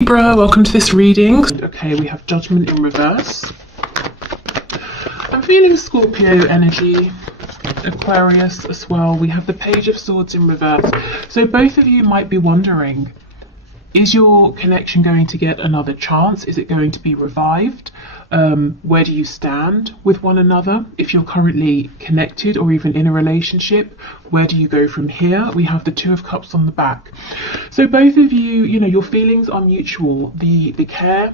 Libra, welcome to this reading. Okay, we have Judgment in reverse. I'm feeling Scorpio energy, Aquarius as well. We have the Page of Swords in reverse. So both of you might be wondering, is your connection going to get another chance? Is it going to be revived? Where do you stand with one another? If you're currently connected or even in a relationship, where do you go from here? We have the Two of Cups on the back. So both of you, your feelings are mutual. The care,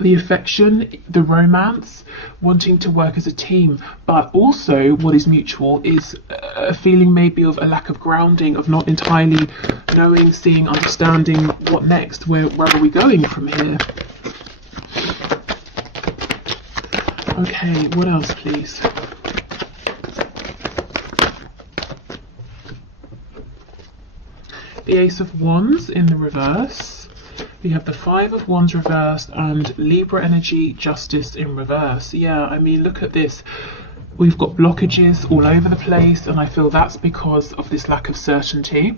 the affection, the romance, wanting to work as a team, but also what is mutual is a feeling maybe of a lack of grounding, of not entirely knowing, seeing, understanding what next, where are we going from here? Okay, what else please? The Ace of Wands in the reverse. We have the Five of Wands reversed and Libra energy, Justice in reverse. Yeah, I mean, look at this. We've got blockages all over the place, and I feel that's because of this lack of certainty.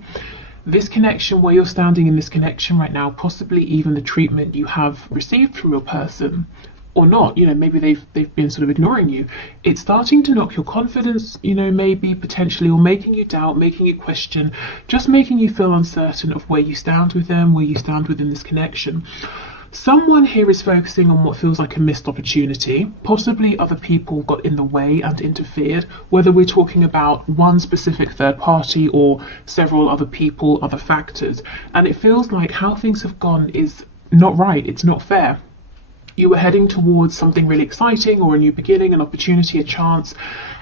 This connection, where you're standing in this connection right now, possibly even the treatment you have received from your person, or not, maybe they've been sort of ignoring you. It's starting to knock your confidence, maybe potentially, or making you doubt, making you question, just making you feel uncertain of where you stand with them, where you stand within this connection. Someone here is focusing on what feels like a missed opportunity. Possibly other people got in the way and interfered, whether we're talking about one specific third party or several other people, other factors. And it feels like how things have gone is not right, it's not fair. You were heading towards something really exciting, or a new beginning, an opportunity, a chance,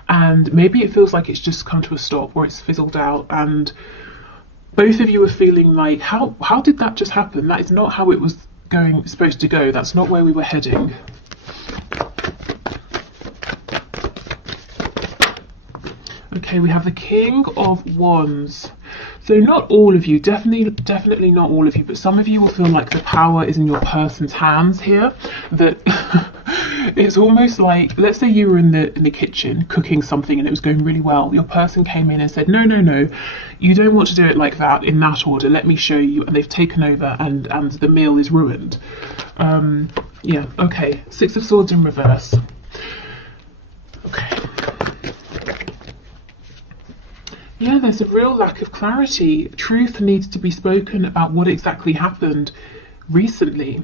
and maybe it feels like it's just come to a stop, or it's fizzled out, and both of you are feeling like, how did that just happen? That is not how it was supposed to go. That's not where we were heading. Okay, we have the King of Wands. So not all of you, definitely not all of you, but some of you will feel like the power is in your person's hands here. That it's almost like, let's say you were in the kitchen cooking something and it was going really well. Your person came in and said, no, you don't want to do it like that, in that order. Let me show you. And they've taken over and the meal is ruined. Yeah, okay. Six of Swords in reverse. Okay. Yeah, there's a real lack of clarity. Truth needs to be spoken about what exactly happened recently.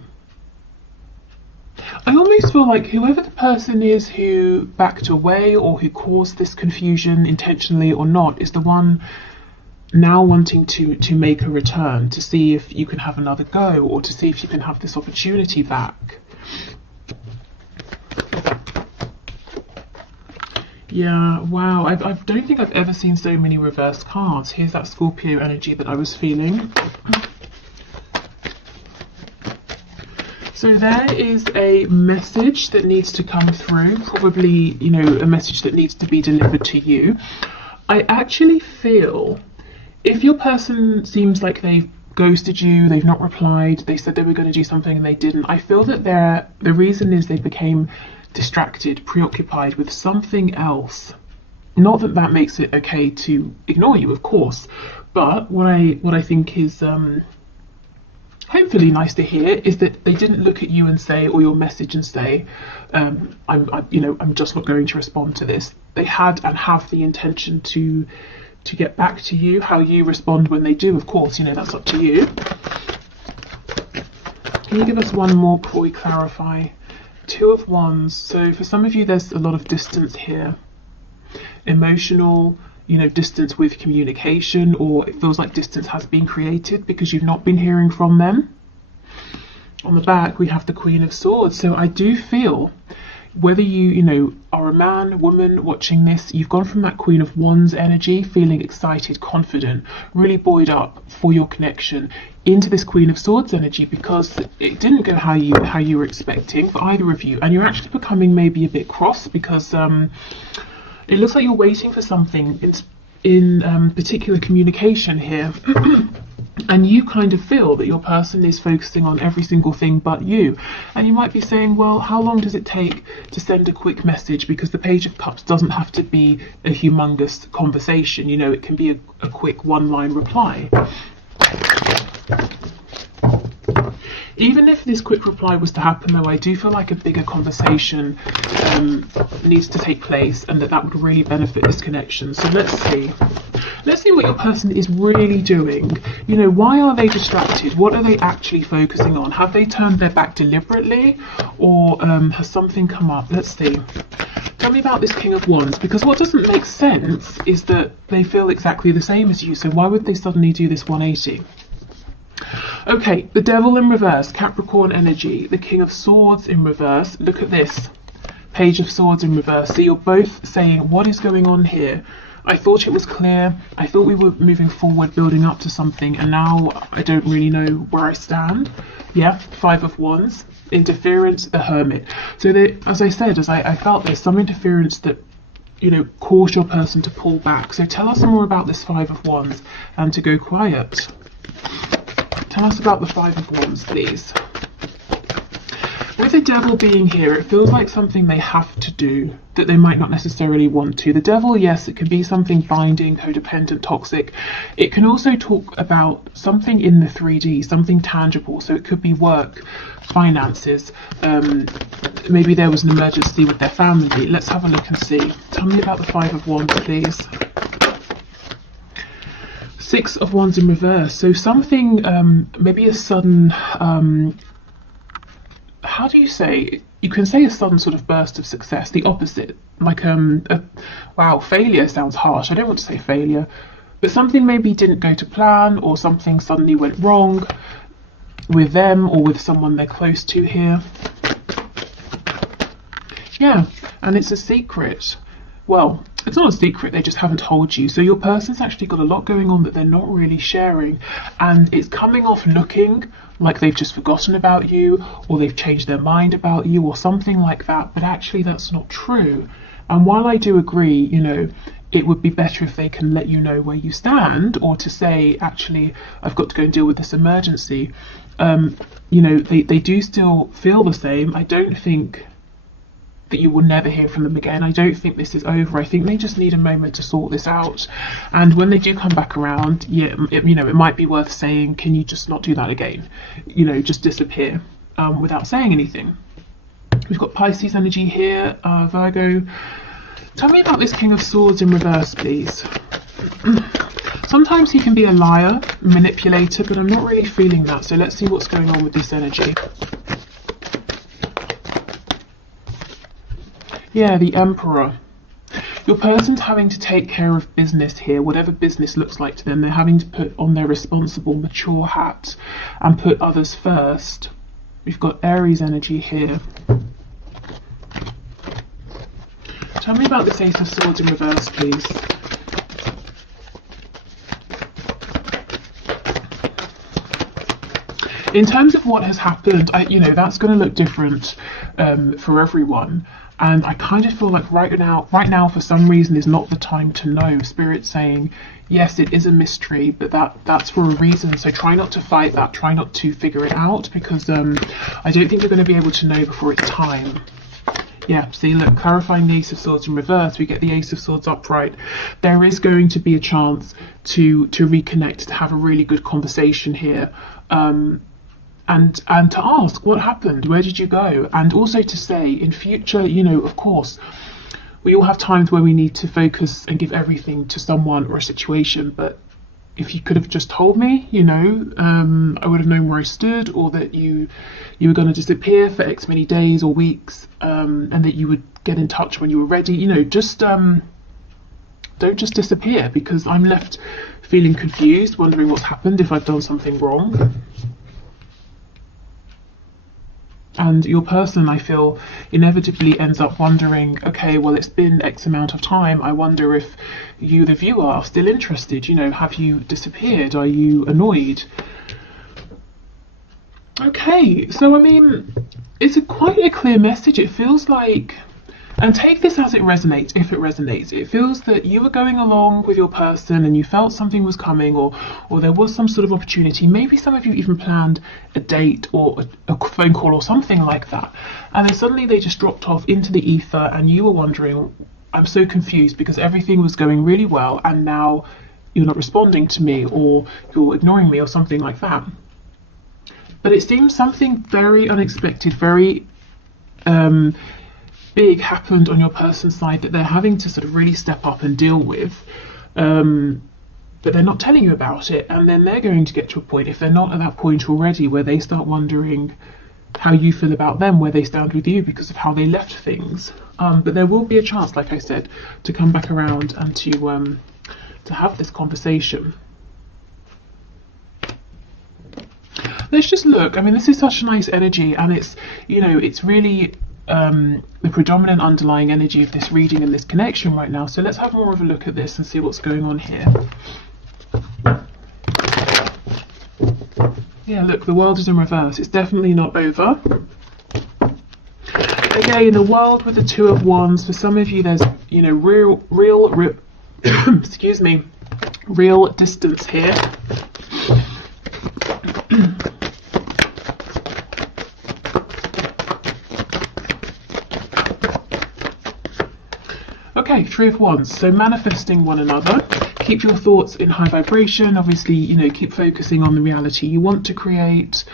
I almost feel like whoever the person is who backed away or who caused this confusion, intentionally or not, is the one now wanting to make a return, to see if you can have another go, or to see if you can have this opportunity back. Yeah, wow, I don't think I've ever seen so many reversed cards. Here's that Scorpio energy that I was feeling. So there is a message that needs to come through, probably, a message that needs to be delivered to you. I actually feel if your person seems like they've ghosted you, they've not replied, they said they were going to do something and they didn't, I feel that the reason is they became distracted, preoccupied with something else. Not that that makes it okay to ignore you, of course, but what I think is hopefully nice to hear is that they didn't look at you and say, or your message and say, I'm just not going to respond to this. They had and have the intention to get back to you. How you respond when they do, of course, that's up to you. Can you give us one more before we clarify? Two of Wands. So for some of you, there's a lot of distance here. Emotional, distance with communication, or it feels like distance has been created because you've not been hearing from them. On the back, we have the Queen of Swords. So I do feel, whether you, are a man, woman watching this, you've gone from that Queen of Wands energy, feeling excited, confident, really buoyed up for your connection, into this Queen of Swords energy because it didn't go how you were expecting for either of you, and you're actually becoming maybe a bit cross because it looks like you're waiting for something in particular communication here. And you kind of feel that your person is focusing on every single thing but you. And you might be saying, well, how long does it take to send a quick message? Because the Page of Cups doesn't have to be a humongous conversation. It can be a quick one-line reply. Even if this quick reply was to happen, though, I do feel like a bigger conversation needs to take place, and that would really benefit this connection. So let's see. Let's see what your person is really doing. You know, why are they distracted? What are they actually focusing on? Have they turned their back deliberately, or has something come up? Let's see. Tell me about this King of Wands, because what doesn't make sense is that they feel exactly the same as you. So why would they suddenly do this 180? Okay, the Devil in reverse, Capricorn energy, the King of Swords in reverse. Look at this, Page of Swords in reverse. So you're both saying, what is going on here? I thought it was clear. I thought we were moving forward, building up to something, and now I don't really know where I stand. Yeah, Five of Wands, interference, the Hermit. So there, as I said, I felt there's some interference that, you know, caused your person to pull back. So tell us more about this Five of Wands and to go quiet. Tell us about the Five of Wands, please. With the Devil being here, it feels like something they have to do that they might not necessarily want to. The Devil, yes, it can be something binding, codependent, toxic. It can also talk about something in the 3D, something tangible. So it could be work, finances. Maybe there was an emergency with their family. Let's have a look and see. Tell me about the Five of Wands, please. Six of Wands in reverse. So something, maybe a sudden, how do you say? You can say a sudden sort of burst of success. The opposite, like wow, failure sounds harsh. I don't want to say failure, but something maybe didn't go to plan, or something suddenly went wrong with them or with someone they're close to here. Yeah, and it's a secret. Well, it's not a secret, they just haven't told you. So your person's actually got a lot going on that they're not really sharing, and it's coming off looking like they've just forgotten about you, or they've changed their mind about you, or something like that, but actually that's not true. And while I do agree, you know, it would be better if they can let you know where you stand, or to say, actually, I've got to go and deal with this emergency. You know, they do still feel the same. I don't think that you will never hear from them again. I don't think this is over. I think they just need a moment to sort this out. And when they do come back around, yeah, you know, it might be worth saying, can you just not do that again? You know, just disappear without saying anything. We've got Pisces energy here, Virgo. Tell me about this King of Swords in reverse, please. Sometimes he can be a liar, manipulator, but I'm not really feeling that. So let's see what's going on with this energy. Yeah, the Emperor. Your person's having to take care of business here, whatever business looks like to them. They're having to put on their responsible, mature hat and put others first. We've got Aries energy here. Tell me about this Ace of Swords in reverse, please. In terms of what has happened, you know, that's going to look different for everyone. And I kind of feel like right now, for some reason, is not the time to know. Spirit's saying, yes, it is a mystery, but that's for a reason. So try not to fight that. Try not to figure it out, because I don't think you're going to be able to know before it's time. Yeah, see, look, clarifying the Ace of Swords in reverse, we get the Ace of Swords upright. There is going to be a chance to reconnect, to have a really good conversation here. And to ask what happened, where did you go? And also to say in future, you know, of course, we all have times where we need to focus and give everything to someone or a situation, but if you could have just told me, you know, I would have known where I stood, or that you were going to disappear for X many days or weeks, and that you would get in touch when you were ready. You know, just don't just disappear, because I'm left feeling confused, wondering what's happened, if I've done something wrong. And your person, I feel, inevitably ends up wondering, okay, well, it's been X amount of time. I wonder if you, the viewer, are still interested. You know, have you disappeared? Are you annoyed? Okay, so I mean, it's quite a clear message. It feels like, and take this as it resonates, if it resonates. It feels that you were going along with your person and you felt something was coming, or there was some sort of opportunity. Maybe some of you even planned a date or a phone call or something like that. And then suddenly they just dropped off into the ether, and you were wondering, I'm so confused, because everything was going really well and now you're not responding to me, or you're ignoring me, or something like that. But it seems something very unexpected, very big happened on your person's side that they're having to sort of really step up and deal with. But they're not telling you about it, and then they're going to get to a point, if they're not at that point already, where they start wondering how you feel about them, where they stand with you because of how they left things. But there will be a chance, like I said, to come back around and to have this conversation. Let's just look. I mean, this is such a nice energy, and it's, you know, it's really the predominant underlying energy of this reading and this connection right now. So let's have more of a look at this and see what's going on here. Yeah, look, the world is in reverse. It's definitely not over. Again, the world with the Two of Wands. For some of you, there's, you know, real excuse me, real distance here. Okay, Three of Wands. So manifesting one another. Keep your thoughts in high vibration. Obviously, you know, keep focusing on the reality you want to create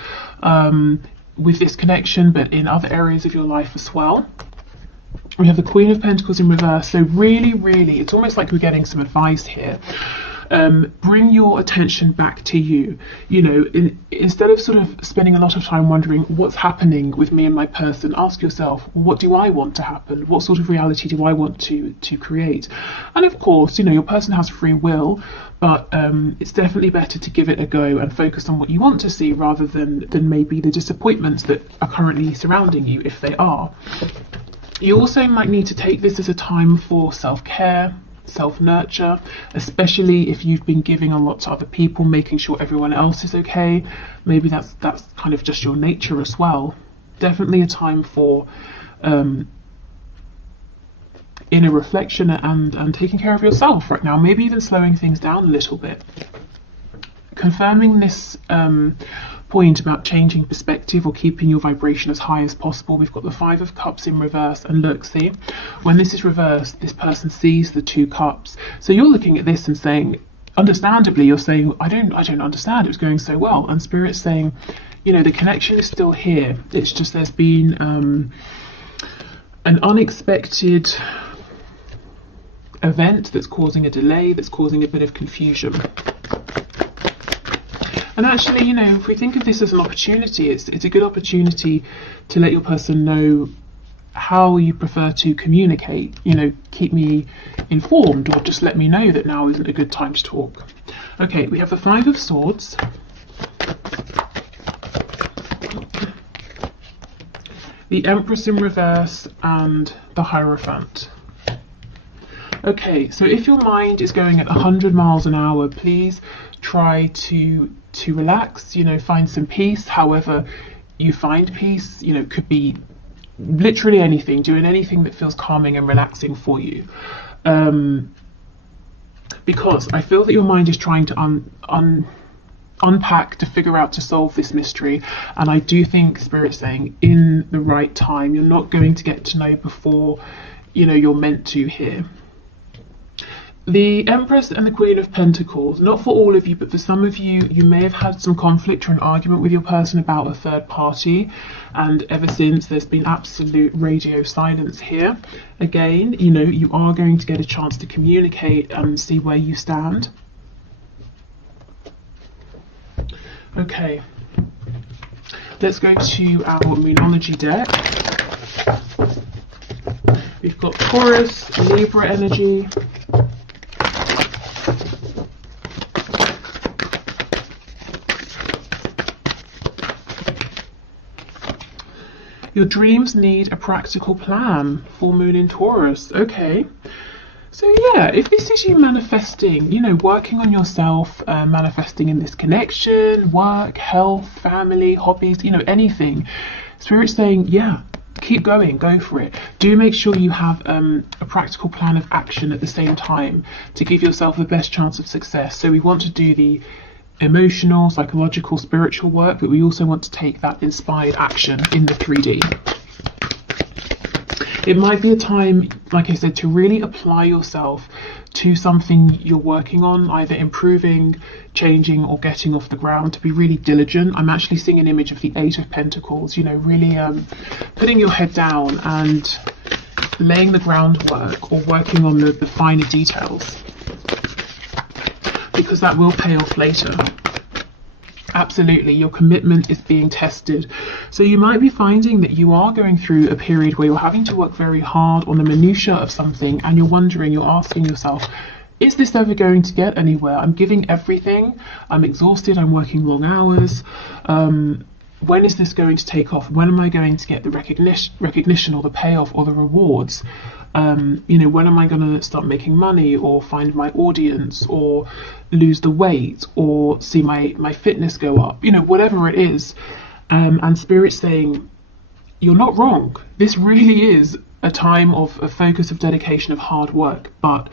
with this connection, but in other areas of your life as well. We have the Queen of Pentacles in reverse. So really, really, it's almost like we're getting some advice here. Bring your attention back to you. You know, instead of sort of spending a lot of time wondering what's happening with me and my person, ask yourself, what do I want to happen? What sort of reality do I want to create? And of course, you know, your person has free will, but it's definitely better to give it a go and focus on what you want to see rather than maybe the disappointments that are currently surrounding you, if they are. You also might need to take this as a time for self-care, self-nurture, especially if you've been giving a lot to other people, making sure everyone else is okay. Maybe that's kind of just your nature as well. Definitely a time for inner reflection and taking care of yourself right now. Maybe even slowing things down a little bit. Confirming this point about changing perspective or keeping your vibration as high as possible. We've got the Five of Cups in reverse, and look, see, when this is reversed, this person sees the Two Cups. So you're looking at this and saying, understandably, you're saying, I don't understand, it was going so well. And Spirit's saying, you know, the connection is still here. It's just there's been an unexpected event that's causing a delay, that's causing a bit of confusion. And actually, you know, if we think of this as an opportunity, it's a good opportunity to let your person know how you prefer to communicate. You know, keep me informed, or just let me know that now isn't a good time to talk. Okay, we have the Five of Swords. The Empress in reverse and the Hierophant. Okay, so if your mind is going at 100 miles an hour, please try to relax, you know, find some peace. However you find peace, you know, could be literally anything, doing anything that feels calming and relaxing for you. Because I feel that your mind is trying to unpack, to figure out, to solve this mystery. And I do think Spirit's saying in the right time. You're not going to get to know before, you know, you're meant to here. The Empress and the Queen of Pentacles, not for all of you, but for some of you, you may have had some conflict or an argument with your person about a third party, and ever since there's been absolute radio silence here. Again, you know, you are going to get a chance to communicate and see where you stand. Okay, let's go to our Moonology deck. We've got Taurus, Libra energy, your dreams need a practical plan. Full moon in Taurus. Okay. So yeah, if this is you manifesting, you know, working on yourself, manifesting in this connection, work, health, family, hobbies, you know, anything, Spirit's saying, yeah, keep going, go for it. Do make sure you have a practical plan of action at the same time to give yourself the best chance of success. So we want to do the emotional, psychological, spiritual work, but we also want to take that inspired action in the 3D. It might be a time, like I said, to really apply yourself to something you're working on, either improving, changing, or getting off the ground, to be really diligent. I'm actually seeing an image of the Eight of Pentacles, you know, really putting your head down and laying the groundwork, or working on the finer details, because that will pay off later. Absolutely, your commitment is being tested. So you might be finding that you are going through a period where you're having to work very hard on the minutiae of something, and you're wondering, you're asking yourself, is this ever going to get anywhere? I'm giving everything, I'm exhausted, I'm working long hours. When is this going to take off? When am I going to get the recognition or the payoff or the rewards? You know, when am I going to start making money, or find my audience, or lose the weight, or see my fitness go up? You know, whatever it is. And Spirit's saying, you're not wrong. This really is a time of focus, of dedication, of hard work. But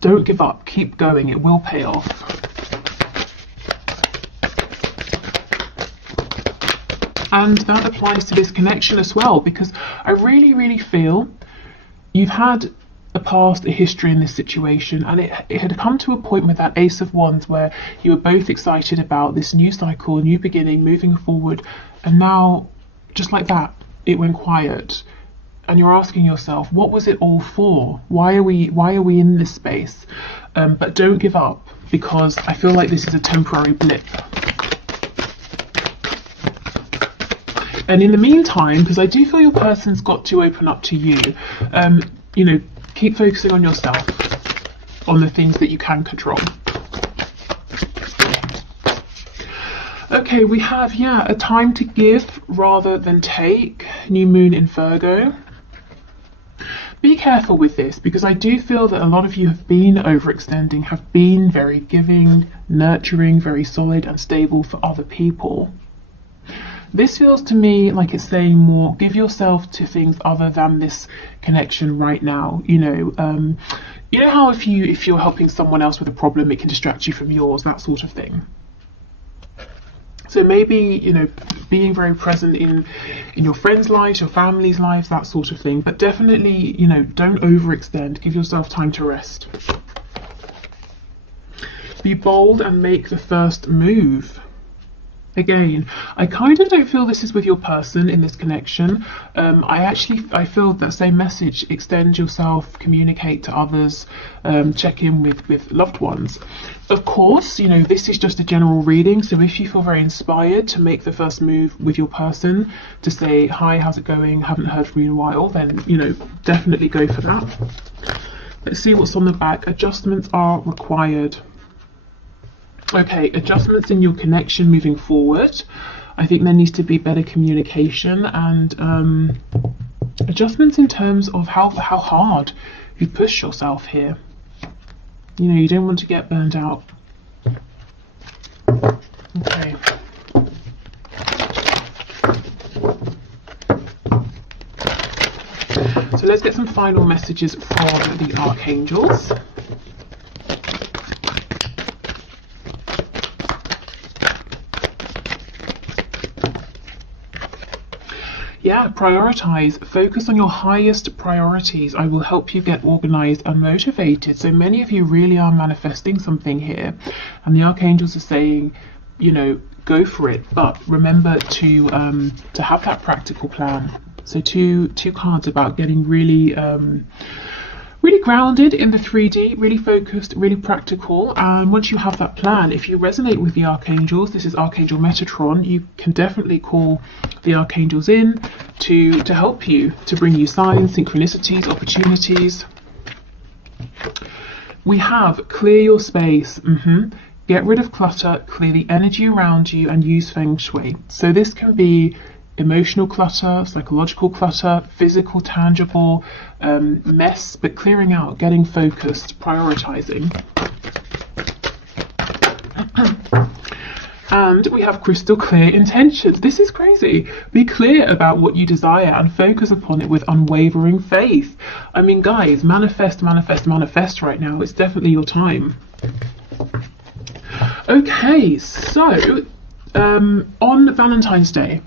don't give up. Keep going. It will pay off. And that applies to this connection as well, because I really, really feel you've had a past, a history in this situation, and it had come to a point with that Ace of Wands where you were both excited about this new cycle, new beginning, moving forward, and now, just like that, it went quiet. And you're asking yourself, what was it all for? Why are we in this space? But don't give up, because I feel like this is a temporary blip. And in the meantime, because I do feel your person's got to open up to you, you know, keep focusing on yourself, on the things that you can control. Okay, we have, a time to give rather than take. New moon in Virgo. Be careful with this, because I do feel that a lot of you have been overextending, have been very giving, nurturing, very solid and stable for other people. This feels to me like it's saying more, give yourself to things other than this connection right now. You know how if you're helping someone else with a problem, it can distract you from yours, that sort of thing. So maybe, you know, being very present in your friends' lives, your family's lives, that sort of thing. But definitely, you know, don't overextend. Give yourself time to rest. Be bold and make the first move. Again, I kind of don't feel this is with your person in this connection. I feel that same message. Extend yourself, communicate to others, check in with loved ones. Of course, you know, this is just a general reading, so if you feel very inspired to make the first move with your person, to say, hi, how's it going, haven't heard from you in a while, then, you know, definitely go for that. Let's see what's on the back. Adjustments are required. Okay, adjustments in your connection moving forward. I think there needs to be better communication, and adjustments in terms of how hard you push yourself here. You know, you don't want to get burned out. Okay. So let's get some final messages from the archangels. Prioritize. Focus on your highest priorities. I will help you get organized and motivated. So many of you really are manifesting something here, and the archangels are saying, you know, go for it, but remember to have that practical plan. So two cards about getting really really grounded in the 3D, really focused, really practical. And once you have that plan, if you resonate with the archangels, this is Archangel Metatron, you can definitely call the archangels in to help you, to bring you signs, synchronicities, opportunities. We have clear your space. Get rid of clutter, clear the energy around you, and use feng shui. So this can be emotional clutter, psychological clutter, physical, tangible mess, but clearing out, getting focused, prioritizing. And we have crystal clear intentions. This is crazy. Be clear about what you desire and focus upon it with unwavering faith. I mean, guys, manifest, manifest, manifest right now. It's definitely your time. Okay, so on Valentine's Day,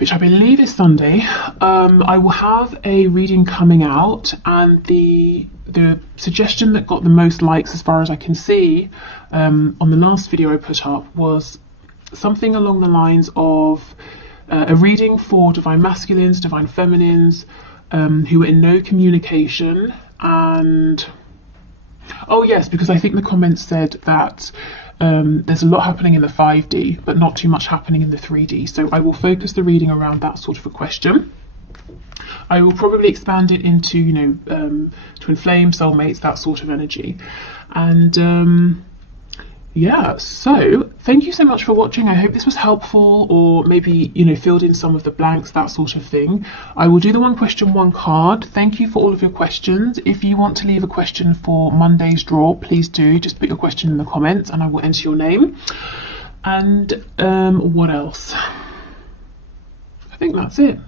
which I believe is Sunday, I will have a reading coming out, and the suggestion that got the most likes as far as I can see on the last video I put up was something along the lines of a reading for divine masculines, divine feminines, who are in no communication. And oh yes, because I think the comments said that there's a lot happening in the 5D, but not too much happening in the 3D. So I will focus the reading around that sort of a question. I will probably expand it into, you know, twin flame, soulmates, that sort of energy. And yeah, so thank you so much for watching. I hope this was helpful, or maybe, you know, filled in some of the blanks, that sort of thing. I will do the one question, one card. Thank you for all of your questions. If you want to leave a question for Monday's draw, please do. Just put your question in the comments and I will enter your name. And what else? I think that's it.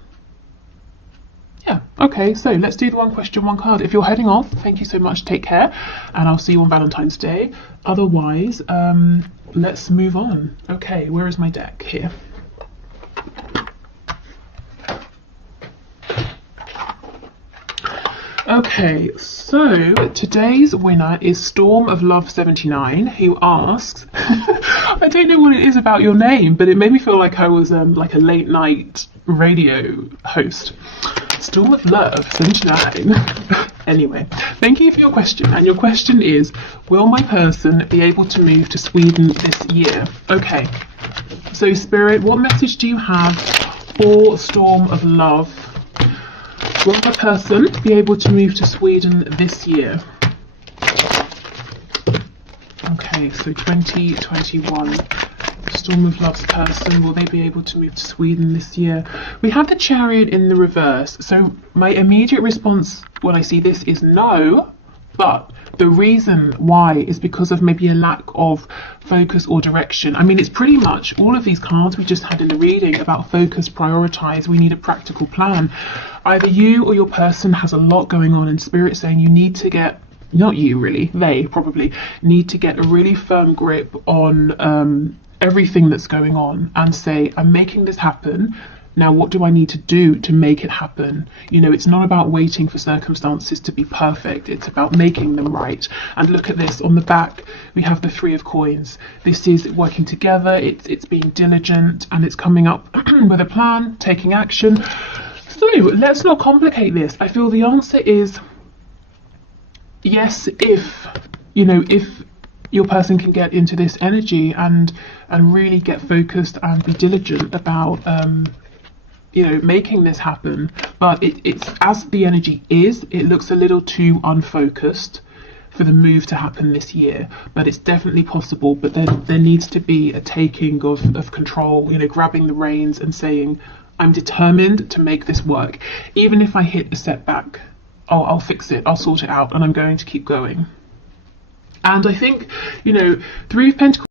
Yeah, okay, so let's do the one question, one card. If you're heading off, thank you so much, take care, and I'll see you on Valentine's Day. Otherwise, let's move on. Okay, where is my deck? Here. Okay, so today's winner is Storm of Love 79, who asks, I don't know what it is about your name, but it made me feel like I was like a late night radio host. Storm of Love 79. Anyway, thank you for your question, and your question is, will my person be able to move to Sweden this year? Okay, so Spirit, what message do you have for Storm of Love? Will my person be able to move to Sweden this year? Okay, so 2021. Storm of Love's person, will they be able to move to Sweden this year? We have the Chariot in the reverse, so my immediate response when I see this is no, but the reason why is because of maybe a lack of focus or direction. I mean, it's pretty much all of these cards we just had in the reading about focus, prioritize. We need a practical plan. Either you or your person has a lot going on, in Spirit saying you need to get, not you really, they probably need to get a really firm grip on everything that's going on and say, I'm making this happen. Now, what do I need to do to make it happen? You know, it's not about waiting for circumstances to be perfect. It's about making them right. And look at this on the back. We have the 3 of coins. This is working together. It's being diligent, and it's coming up with a plan, taking action. So let's not complicate this. I feel the answer is yes, if, you know, if your person can get into this energy and really get focused and be diligent about you know, making this happen. But it's as the energy is, it looks a little too unfocused for the move to happen this year, but it's definitely possible. But there needs to be a taking of control, you know, grabbing the reins and saying, I'm determined to make this work. Even if I hit a setback, I'll fix it, I'll sort it out, and I'm going to keep going. And I think, you know, 3 of Pentacles